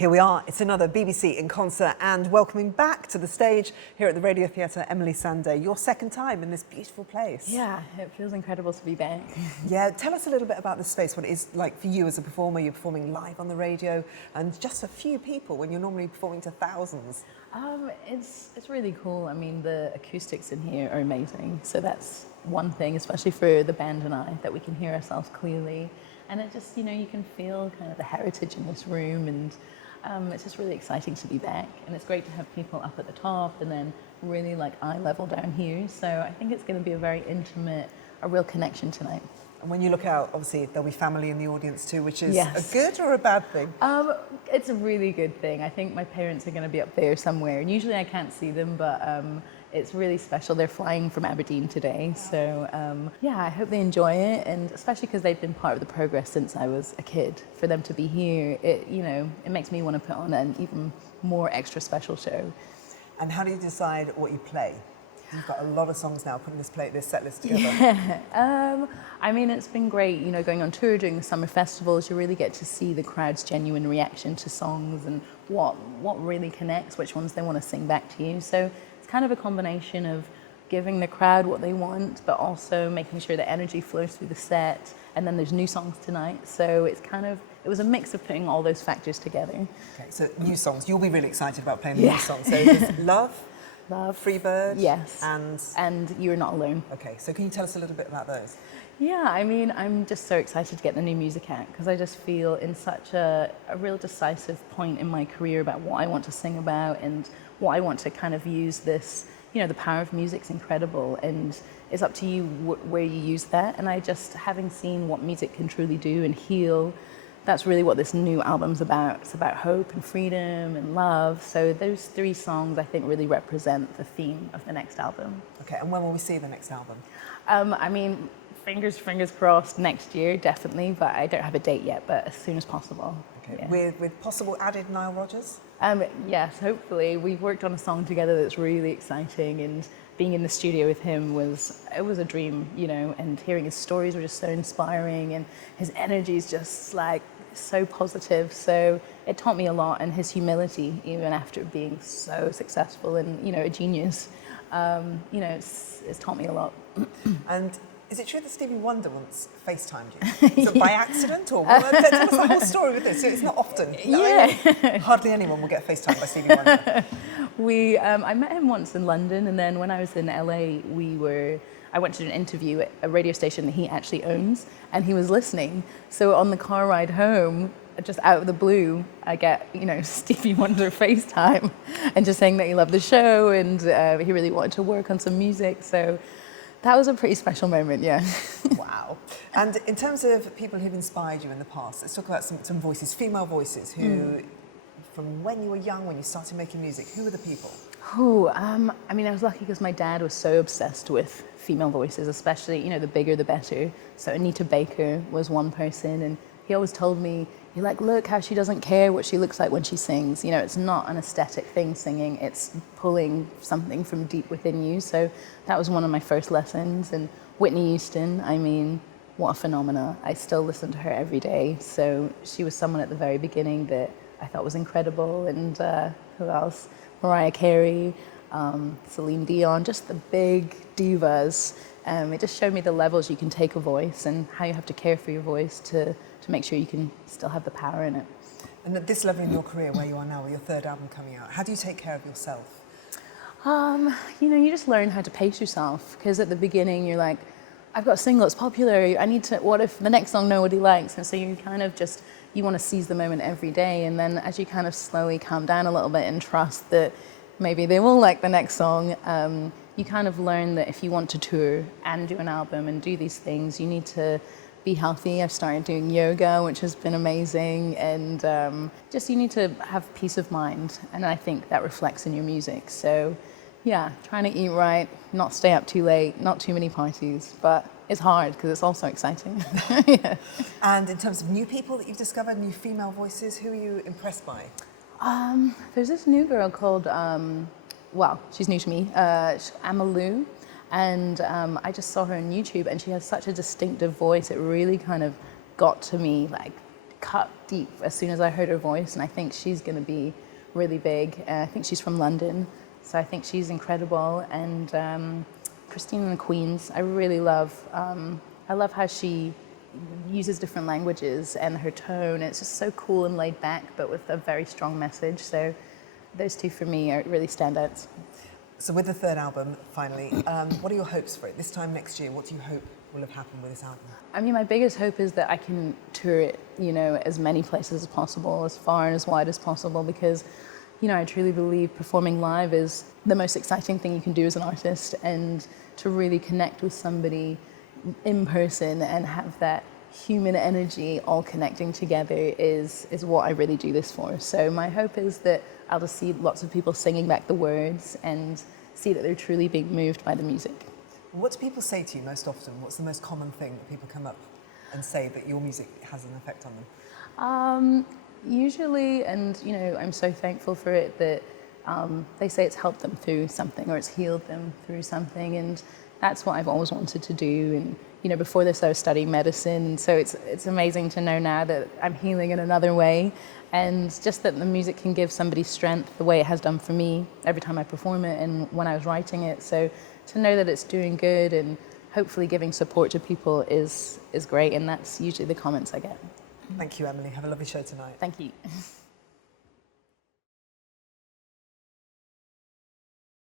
Here we are, it's another BBC in concert, and welcoming back to the stage here at the Radio Theatre, Emeli Sandé, your second time in this beautiful place. Yeah, it feels incredible to be back. Yeah, tell us a little bit about this space, what it is like for you as a performer. You're performing live on the radio and just a few people when you're normally performing to thousands. It's really cool. I mean, the acoustics in here are amazing. So that's one thing, especially for the band and I, that we can hear ourselves clearly. And it just, you know, you can feel kind of the heritage in this room, and it's just really exciting to be back. And it's great to have people up at the top and then really like eye level down here. So I think it's going to be a very intimate, a real connection tonight. And when you look out, obviously there'll be family in the audience too, which is Yes. a good or a bad thing? It's a really good thing. I think my parents are going to be up there somewhere, and usually I can't see them, but it's really special. They're flying from Aberdeen today, so yeah, I hope they enjoy it, and especially because they've been part of the progress since I was a kid. For them to be here, it makes me want to put on an even more extra special show. And how do you decide what you play? You've got a lot of songs now, putting this set list together. Yeah, I mean, it's been great, going on tour, doing the summer festivals. You really get to see the crowd's genuine reaction to songs and what really connects, which ones they want to sing back to you. So it's kind of a combination of giving the crowd what they want, but also making sure the energy flows through the set. And then there's new songs tonight, so it was a mix of putting all those factors together. Okay, so new songs. You'll be really excited about playing the Yeah. new songs. So there's Love. Freebird. Yes. And You're Not Alone. Okay, so can you tell us a little bit about those? Yeah, I mean, I'm just so excited to get the new music out, because I just feel in such a real decisive point in my career about what I want to sing about and what I want to kind of use this, the power of music's incredible, and it's up to you where you use that. And I just, having seen what music can truly do and heal, that's really what this new album's about. It's about hope and freedom and love. So those three songs, I think, really represent the theme of the next album. Okay, and when will we see the next album? I mean, fingers crossed, next year, definitely, but I don't have a date yet, but as soon as possible. Okay, yeah. with possible added Nile Rodgers? Yes, hopefully. We've worked on a song together that's really exciting, and being in the studio with him was a dream, and hearing his stories were just so inspiring, and his energy is just like so positive. So it taught me a lot, and his humility, even after being so successful and, a genius, it's taught me a lot. And is it true that Stevie Wonder once FaceTimed you? So by accident, or what? Tell us the whole story with this. It's not often. Yeah. Hardly anyone will get FaceTimed by Stevie Wonder. I met him once in London, and then when I was in LA, I went to an interview at a radio station that he actually owns, and he was listening. So on the car ride home, just out of the blue, I get, Stevie Wonder FaceTime, and just saying that he loved the show, and he really wanted to work on some music. So that was a pretty special moment, yeah. Wow. And in terms of people who've inspired you in the past, let's talk about some voices, female voices, who, from when you were young, when you started making music, who were the people? I mean, I was lucky because my dad was so obsessed with female voices, especially, the bigger the better. So Anita Baker was one person, and he always told me, you're like, look how she doesn't care what she looks like when she sings. It's not an aesthetic thing, singing. It's pulling something from deep within you. So that was one of my first lessons. And Whitney Houston, I mean, what a phenomena. I still listen to her every day. So she was someone at the very beginning that I thought was incredible. And who else? Mariah, Carey, Celine Dion, just the big divas. It just showed me the levels you can take a voice and how you have to care for your voice to make sure you can still have the power in it. And at this level in your career, where you are now, with your third album coming out, how do you take care of yourself? You just learn how to pace yourself, because at the beginning you're like, I've got a single, it's popular, what if the next song nobody likes? And so you kind of you want to seize the moment every day, and then as you kind of slowly calm down a little bit and trust that maybe they will like the next song, you kind of learn that if you want to tour and do an album and do these things, you need to be healthy. I've started doing yoga, which has been amazing, and you need to have peace of mind, and I think that reflects in your music. So yeah, trying to eat right, not stay up too late, not too many parties, but it's hard because it's also exciting. Yeah. And in terms of new people that you've discovered, new female voices, who are you impressed by? There's this new girl called, she's new to me, Emeli. And I just saw her on YouTube, and she has such a distinctive voice. It really kind of got to me, like cut deep as soon as I heard her voice, and I think she's going to be really big. I think she's from London, so I think she's incredible. And Christine and the Queens, I really love. I love how she uses different languages and her tone. It's just so cool and laid back, but with a very strong message. So those two for me are really standouts. So with the third album, finally, what are your hopes for it? This time next year, what do you hope will have happened with this album? I mean, my biggest hope is that I can tour it, as many places as possible, as far and as wide as possible, because, I truly believe performing live is the most exciting thing you can do as an artist, and to really connect with somebody in person and have that human energy all connecting together is what I really do this for. So my hope is that I'll just see lots of people singing back the words and see that they're truly being moved by the music. What do people say to you most often? What's the most common thing that people come up and say that your music has an effect on them? Usually, and I'm so thankful for it, that they say it's helped them through something, or it's healed them through something, and that's what I've always wanted to do. And before this I was studying medicine, so it's amazing to know now that I'm healing in another way, and just that the music can give somebody strength the way it has done for me every time I perform it and when I was writing it. So to know that it's doing good and hopefully giving support to people is great, and that's usually the comments I get. Thank you, Emeli. Have a lovely show tonight. Thank you.